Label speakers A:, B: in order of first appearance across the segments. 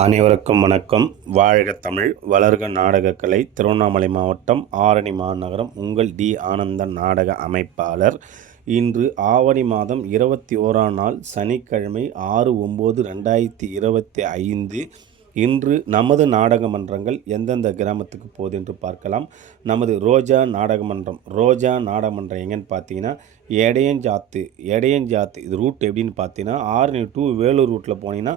A: அனைவருக்கும் வணக்கம். வாழ்க தமிழ் வளர்க நாடகக்கலை திருவண்ணாமலை மாவட்டம் ஆரணி மாநகரம் உங்கள் டி. ஆனந்தன் நாடக அமைப்பாளர். இன்று ஆவணி மாதம் இருபத்தி ஓராம் நாள் சனிக்கிழமை ஆறு ஒம்பது ரெண்டாயிரத்தி இருபத்தி ஐந்து இன்று நமது நாடக மன்றங்கள் எந்தெந்த கிராமத்துக்கு போகுது என்று பார்க்கலாம். நமது ரோஜா நாடகமன்றம் ரோஜா நாடகமன்றம் எங்கன்னு பார்த்தீங்கன்னா எடையஞ்சாத்து எடையஞ்சாத்து இது ரூட் எப்படின்னு பார்த்தீங்கன்னா ஆரணி டு வேலூர் ரூட்டில் போனீங்கன்னா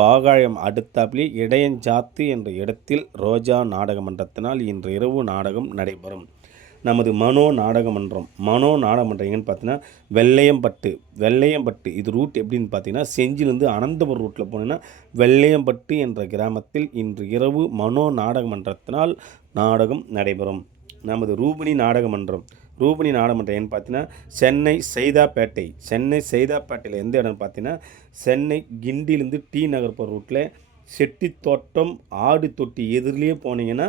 A: பாகாயம் அடுத்தாப்புலேயே இடையஞ்சாத்து என்ற இடத்தில் ரோஜா நாடகமன்றத்தினால் இன்று இரவு நாடகம் நடைபெறும். நமது மனோ நாடகமன்றம். மனோ நாடகமன்றம் எங்கன்னு பார்த்தீங்கன்னா வெள்ளையம்பட்டு வெள்ளையம்பட்டு. இது ரூட் எப்படின்னு பார்த்தீங்கன்னா செஞ்சிலிருந்து அனந்தபுரம் ரூட்டில் போனீங்கன்னா வெள்ளையம்பட்டு என்ற கிராமத்தில் இன்று இரவு மனோ நாடகமன்றத்தினால் நாடகம் நடைபெறும். நமது ரூபினி நாடகமன்றம். ரூபினி நாடகமன்றம் ஏன்னு பார்த்தீங்கன்னா சென்னை சைதாப்பேட்டை. சென்னை சைதாப்பேட்டையில் எந்த இடம்னு பார்த்தீங்கன்னா சென்னை கிண்டிலேருந்து டி நகர் போகிற ரூட்டில் செட்டித்தோட்டம் ஆடு தொட்டி எதிரிலேயே போனீங்கன்னா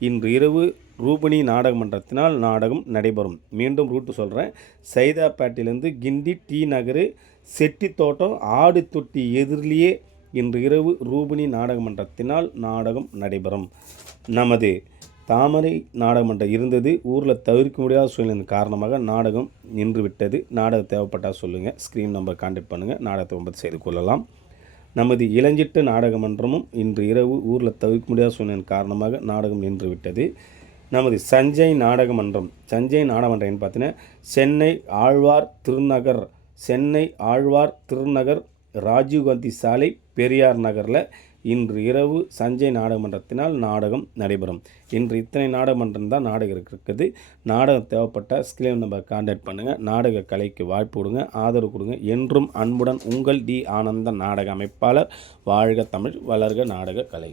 A: இன்று இரவு ரூபினி நாடக மன்றத்தினால் நாடகம் நடைபெறும். மீண்டும் ரூட்டு சொல்கிறேன் சைதாப்பேட்டிலிருந்து கிண்டி டி நகர் செட்டித்தோட்டம் ஆடு தொட்டி எதிரிலேயே இன்று இரவு ரூபினி நாடக மன்றத்தினால் நாடகம் நடைபெறும். நமது தாமரை நாடகமன்றம் இருந்தது. ஊரில் தவிர்க்க முடியாத சூழ்நிலையின் காரணமாக நாடகம் நின்று விட்டது நாடகம் தேவைப்பட்டால் சொல்லுங்கள் ஸ்க்ரீன் நம்பர் கான்டாக்ட் பண்ணுங்கள் நாடகத்தை ஒன்பது செய்து கொள்ளலாம். நமது இளஞ்சிட்டு நாடகமன்றமும் இன்று இரவு ஊரில் தவிர்க்க முடியாத சூழ்நிலையின் காரணமாக நாடகம் நின்று விட்டது நமது சஞ்சய் நாடகமன்றம் சஞ்சய் நாடகமன்றம் பார்த்தீங்கன்னா சென்னை ஆழ்வார் திருநகர். சென்னை ஆழ்வார் திருநகர் ராஜீவ்காந்தி சாலை பெரியார் நகரில் இன்று இரவு சஞ்சய் நாடகமன்றத்தினால் நாடகம் நடைபெறும். இன்று இத்தனை நாடகமன்றம் தான் நாடகம் இருக்குது நாடகம் தேவைப்பட்ட ஸ்கிரீன் நம்ம கான்டாக்ட் பண்ணுங்கள் நாடக கலைக்கு வாய்ப்பு கொடுங்க. ஆதரவு கொடுங்க. என்றும் அன்புடன் உங்கள் டி ஆனந்த நாடக அமைப்பாளர் வாழ்க தமிழ் வளர்க நாடக கலை.